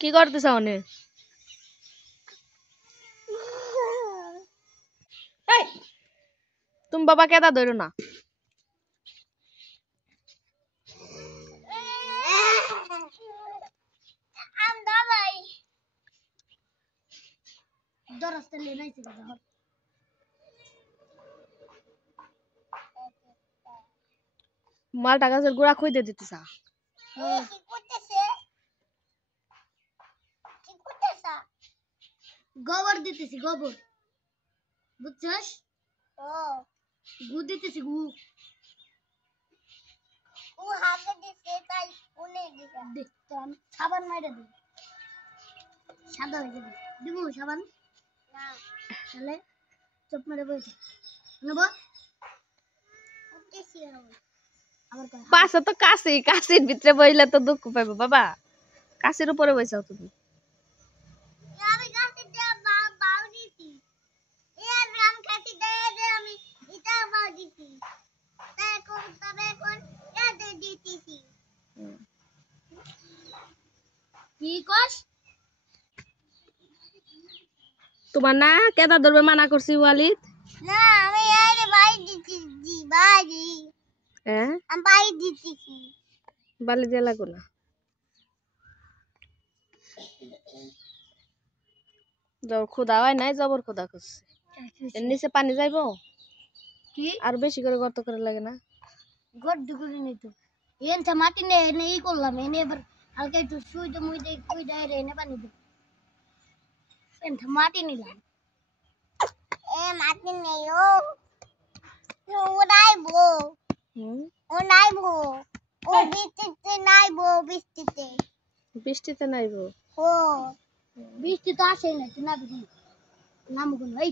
কি করতেছ অনে? তুমি বাবা কেদা ধরো না। মালটা গাছের গোড়া খুঁজে দিতেছ। গোবর দিতেছি গোবর বুঝছস গু দিতেছি গু ও হাতে দিতে তাই কোনে দিতে দেখতাম সাবান মাইরা দে সাদা হয়ে যাবে দিমু সাবান না তাহলে চুপ মেরে বসে নেব উঠতেছি আমার পাশে তো কাশির ভিতরে বইলে তো দুঃখ পাইবো বাবা। কাশির উপরে বইসাও তুমি। আমি গাছে দিয়ে বাউ দিছি এর রাম খাতি দিয়ে যে আমি এটা বাউ দিছি তবে কোন এতে দিতেছি কি কস তোমার না কেদা ধরবে মানা করছি ওয়ালিদ। না আমি আরে ভাই দিছি জি ভাই হ্যাঁ আমি ভাই দিছি বালি দিয়ে লাগো না। জবর খুদা হয় নাই জবর খুদা করছে। এর নিচে পানি যাইবো কি আর বেশি করে গর্ত করে লাগে না। গড় করে নি তো এনটা মাটি নে এনে ই করলাম এনে এবার হালকা একটু সুই তো মুই দেই কুই দেয় রে এনে পানি দে এনটা মাটি নিলাম এ মাটি নেই ও নাইবো ও নাইবো ও বৃষ্টিতে নাইবো বৃষ্টিতে নাইবো। ও বৃষ্টি তো আসে না তুই নাবি নামগুন এই